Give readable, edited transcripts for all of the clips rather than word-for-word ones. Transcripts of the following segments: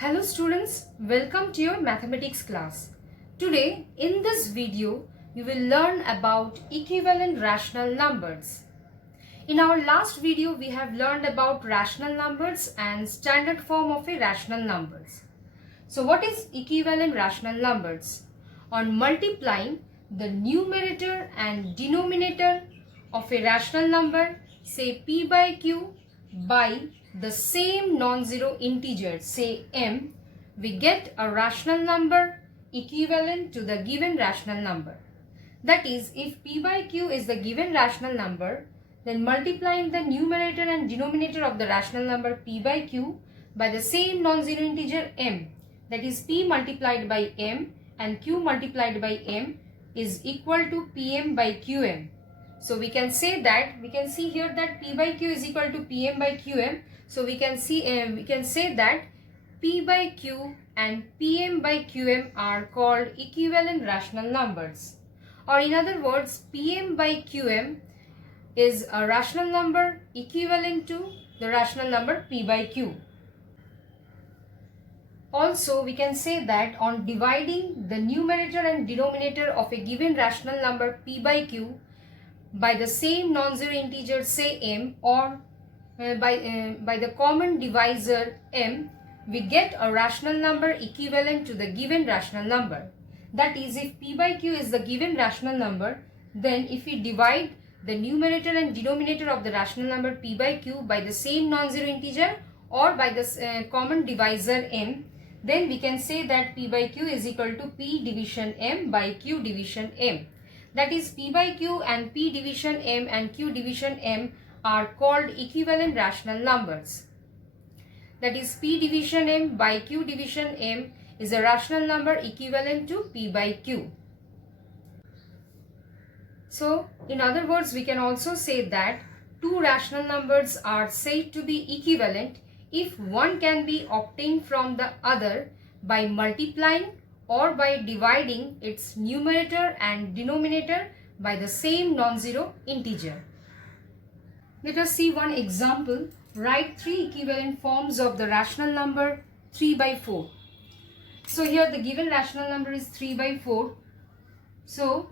Hello students, welcome to your mathematics class. Today in this video you will learn about equivalent rational numbers. In our last video we have learned about rational numbers and standard form of a rational numbers. So what is equivalent rational numbers? On multiplying the numerator and denominator of a rational number, say p by q, by the same non-zero integer, say m, we get a rational number equivalent to the given rational number. That is, if p by q is the given rational number, then multiplying the numerator and denominator of the rational number p by q by the same non-zero integer m, that is p multiplied by m and q multiplied by m, is equal to pm by qm. So we can say that, we can see here that p by q is equal to pm by qm. So we can say that p by q and pm by qm are called equivalent rational numbers. Or in other words, pm by qm is a rational number equivalent to the rational number p by q. Also, we can say that on dividing the numerator and denominator of a given rational number p by q by the same non-zero integer, say m, or by the common divisor m, we get a rational number equivalent to the given rational number. That is, if p by q is the given rational number, then if we divide the numerator and denominator of the rational number p by q by the same non-zero integer or by the common divisor m, then we can say that p by q is equal to p division m by q division m. That is, p by q and p division m and q division m are called equivalent rational numbers. That is, p division m by q division m is a rational number equivalent to p by q. So, in other words, we can also say that two rational numbers are said to be equivalent if one can be obtained from the other by multiplying or by dividing its numerator and denominator by the same non-zero integer. Let us see one example. Write three equivalent forms of the rational number 3 by 4. So here the given rational number is 3 by 4. So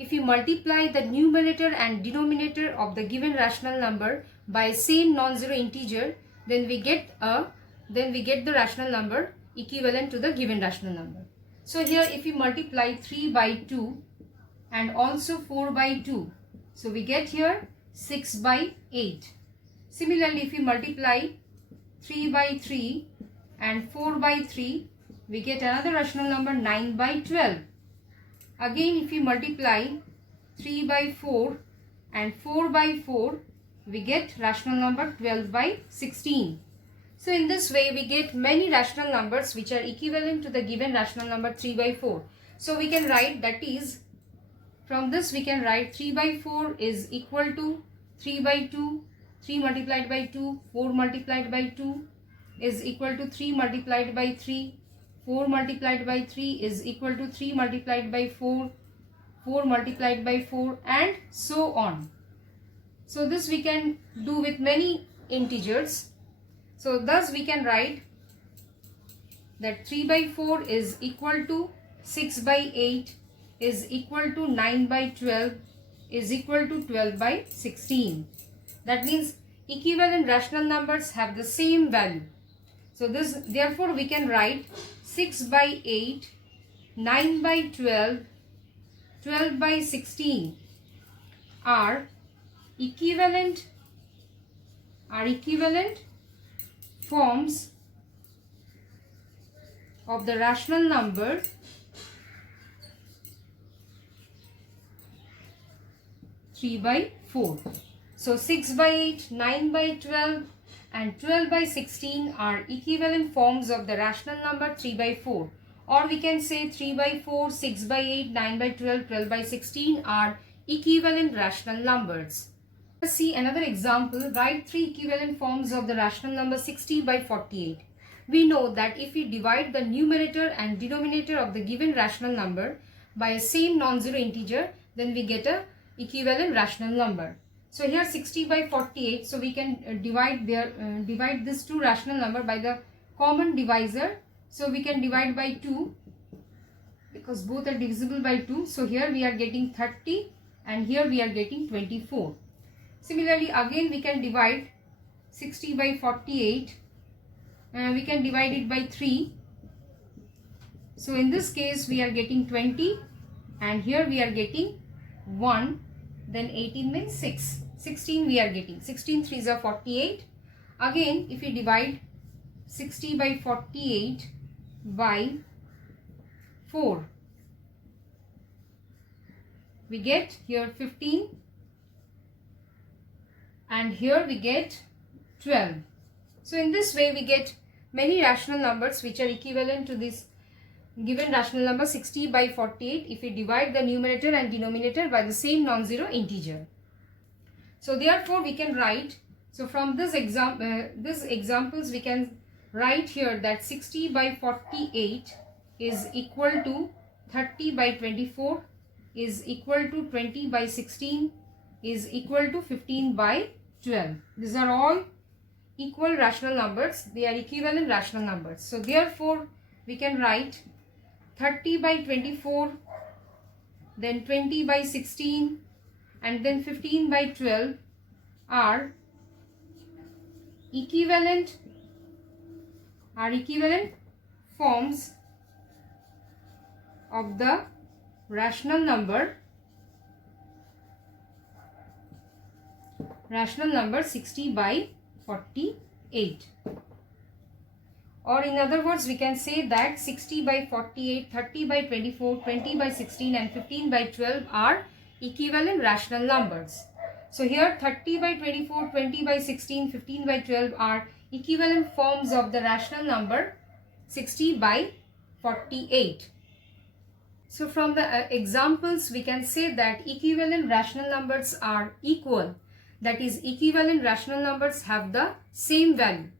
if you multiply the numerator and denominator of the given rational number by same non-zero integer, then we get the rational number equivalent to the given rational number. So here if you multiply 3 by 2 and also 4 by 2, so we get here 6 by 8. Similarly, if you multiply 3 by 3 and 4 by 3, we get another rational number 9 by 12. Again, if you multiply 3 by 4 and 4 by 4, we get rational number 12 by 16. So in this way we get many rational numbers which are equivalent to the given rational number 3 by 4. So we can write, that is, from this we can write 3 by 4 is equal to 3 by 2, 3 multiplied by 2, 4 multiplied by 2 is equal to 3 multiplied by 3, 4 multiplied by 3 is equal to 3 multiplied by 4, 4 multiplied by 4, and so on. So this we can do with many integers. So thus we can write that 3 by 4 is equal to 6 by 8 is equal to 9 by 12 is equal to 12 by 16. That means equivalent rational numbers have the same value. So this, therefore we can write 6 by 8, 9 by 12, 12 by 16 are equivalent forms of the rational number 3 by 4. So 6 by 8, 9 by 12 and 12 by 16 are equivalent forms of the rational number 3 by 4. Or we can say 3 by 4, 6 by 8, 9 by 12, 12 by 16 are equivalent rational numbers. Let's see another example. Write three equivalent forms of the rational number 60 by 48. We know that if we divide the numerator and denominator of the given rational number by a same non-zero integer, then we get a equivalent rational number. So here 60 by 48, so we can divide this two rational number by the common divisor. So we can divide by 2 because both are divisible by 2. So here we are getting 30 and here we are getting 24. Similarly, again we can divide 60 by 48. We can divide it by 3. So in this case we are getting 20 and here we are getting 1. Then 18 means 6. 16 we are getting. 16 3s are 48. Again if we divide 60 by 48 by 4, we get here 15 and here we get 12. So in this way we get many rational numbers which are equivalent to this given rational number 60 by 48 if we divide the numerator and denominator by the same non-zero integer. So therefore we can write, so from this examples we can write here that 60 by 48 is equal to 30 by 24 is equal to 20 by 16 is equal to 15 by 12. These are all equal rational numbers. They are equivalent rational numbers. So therefore we can write 30 by 24, then 20 by 16 and then 15 by 12 are equivalent forms of the rational number 60 by 48. Or in other words, we can say that 60 by 48, 30 by 24, 20 by 16 and 15 by 12 are equivalent rational numbers. So here 30 by 24, 20 by 16, 15 by 12 are equivalent forms of the rational number 60 by 48. So from the examples we can say that equivalent rational numbers are equal. That is, equivalent rational numbers have the same value.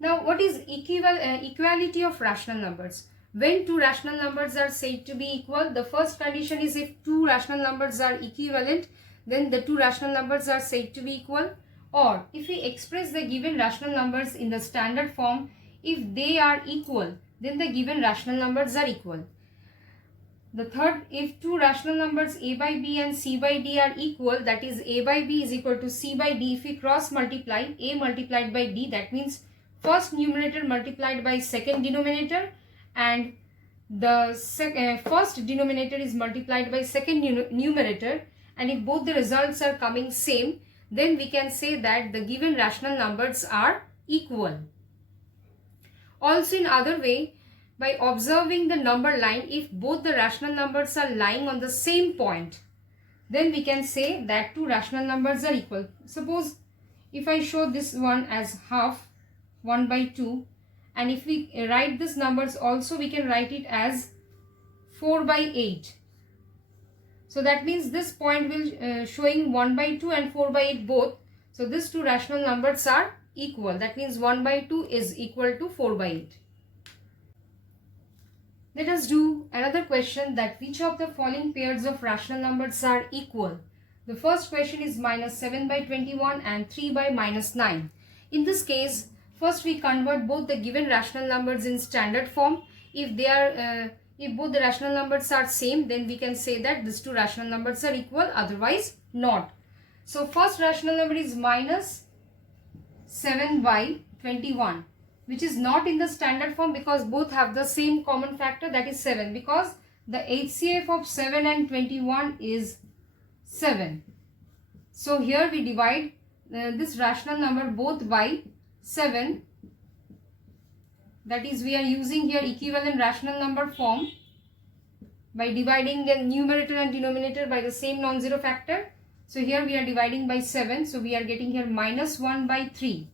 Now what is equality of rational numbers? When two rational numbers are said to be equal, the first condition is if two rational numbers are equivalent, then the two rational numbers are said to be equal. Or if we express the given rational numbers in the standard form, if they are equal, then the given rational numbers are equal. The third, if two rational numbers a by b and c by d are equal, that is a by b is equal to c by d. If we cross multiply a multiplied by d, that means first numerator multiplied by second denominator and the first denominator is multiplied by second numerator, and if both the results are coming same, then we can say that the given rational numbers are equal. Also in other way, by observing the number line, if both the rational numbers are lying on the same point, then we can say that two rational numbers are equal. Suppose if I show this one as half, 1 by 2, and if we write these numbers also, we can write it as 4 by 8. So that means this point will showing 1 by 2 and 4 by 8 both. So these two rational numbers are equal. That means 1 by 2 is equal to 4 by 8. Let us do another question, that which of the following pairs of rational numbers are equal. The first question is minus 7 by 21 and 3 by minus 9. In this case, first we convert both the given rational numbers in standard form. If they are if both the rational numbers are same, then we can say that these two rational numbers are equal, otherwise not. So first rational number is minus 7 by 21, which is not in the standard form because both have the same common factor, that is 7, because the HCF of 7 and 21 is 7. So here we divide this rational number both by 7. That is, we are using here equivalent rational number form by dividing the numerator and denominator by the same non-zero factor. So here we are dividing by 7. So we are getting here minus 1 by 3.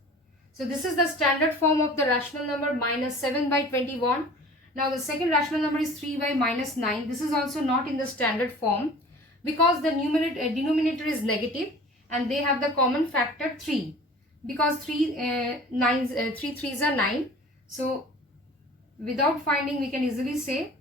So this is the standard form of the rational number minus 7 by 21. Now the second rational number is 3 by minus 9. This is also not in the standard form because the denominator is negative and they have the common factor 3. Because 3 threes are 9. So without finding, we can easily say,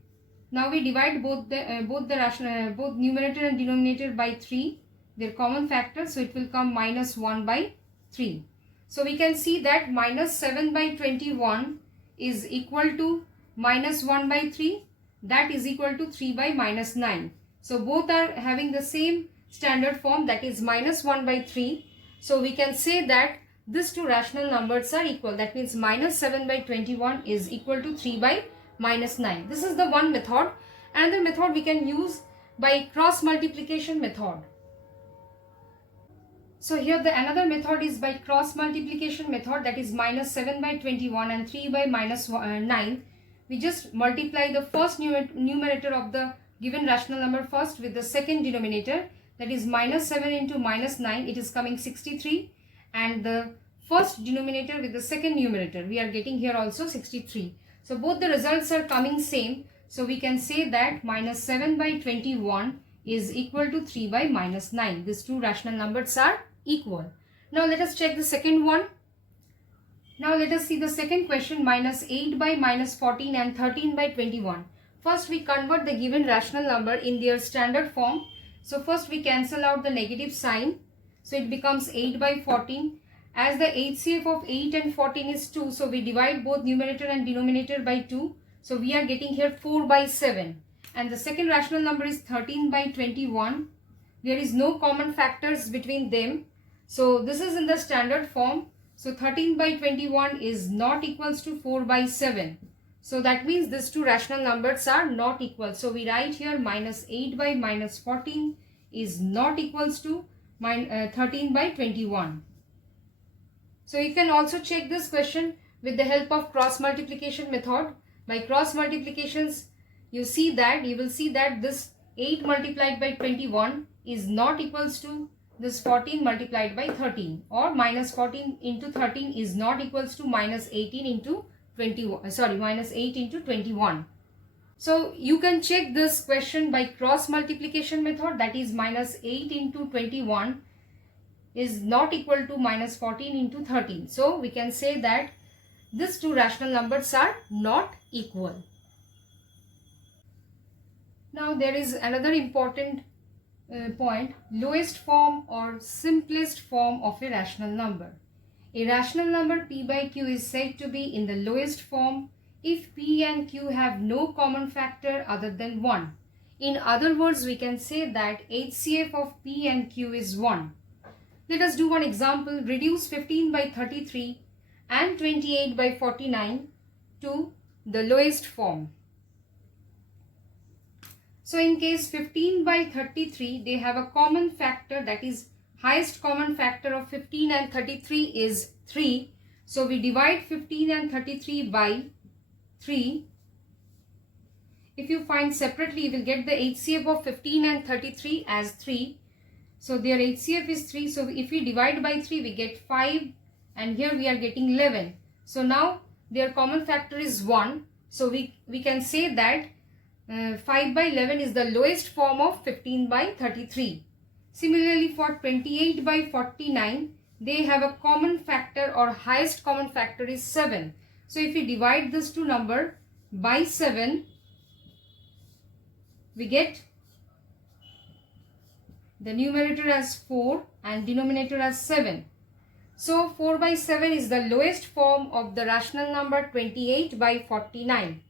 now we divide both numerator and denominator by 3, their common factor, so it will come minus 1 by 3. So we can see that minus 7 by 21 is equal to minus 1 by 3. That is equal to 3 by minus 9. So both are having the same standard form, that is minus 1 by 3. So we can say that these two rational numbers are equal. That means minus 7 by 21 is equal to 3 by minus 9. This is the one method. Another method we can use by cross multiplication method. So here the another method is by cross multiplication method, that is minus 7 by 21 and 3 by minus 9. We just multiply the first numerator of the given rational number first with the second denominator, that is minus 7 into minus 9, it is coming 63, and the first denominator with the second numerator, we are getting here also 63. So both the results are coming same. So we can say that minus 7 by 21 is equal to 3 by minus 9. These two rational numbers are equal. Now let us check the second one. Now let us see the second question, minus 8 by minus 14 and 13 by 21. First we convert the given rational number in their standard form. So first we cancel out the negative sign. So it becomes 8 by 14. As the HCF of 8 and 14 is 2, so we divide both numerator and denominator by 2. So we are getting here 4 by 7. And the second rational number is 13 by 21. There is no common factors between them. So this is in the standard form. So 13 by 21 is not equals to 4 by 7. So that means these two rational numbers are not equal. So we write here minus 8 by minus 14 is not equals to 13 by 21. So you can also check this question with the help of cross multiplication method. By cross multiplications, you will see that this 8 multiplied by 21 is not equals to this 14 multiplied by 13, or minus 14 into 13 is not equals to minus 18 into 21, minus 8 into 21. So you can check this question by cross multiplication method, that is minus 8 into 21 is not equal to minus 14 into 13. So we can say that these two rational numbers are not equal. Now there is another important point, lowest form or simplest form of a rational number. A rational number p by q is said to be in the lowest form if p and q have no common factor other than 1. In other words, we can say that HCF of p and q is 1. Let us do one example. Reduce 15 by 33 and 28 by 49 to the lowest form. So in case 15 by 33, they have a common factor, that is highest common factor of 15 and 33 is 3. So we divide 15 and 33 by 3. If you find separately, you will get the HCF of 15 and 33 as 3. So their HCF is 3. So if we divide by 3, we get 5, and here we are getting 11. So now their common factor is 1. So we can say that 5 by 11 is the lowest form of 15 by 33. Similarly, for 28 by 49, they have a common factor, or highest common factor is 7. So if we divide this two number by 7, we get the numerator as 4 and denominator as 7. So 4 by 7 is the lowest form of the rational number 28 by 49.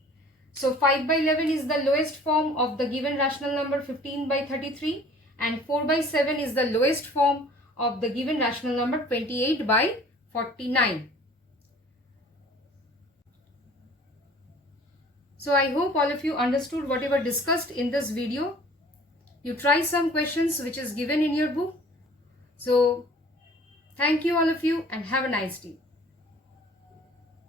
So 5 by 11 is the lowest form of the given rational number 15 by 33, and 4 by 7 is the lowest form of the given rational number 28 by 49. So I hope all of you understood whatever discussed in this video. You try some questions which is given in your book. So thank you all of you, and have a nice day.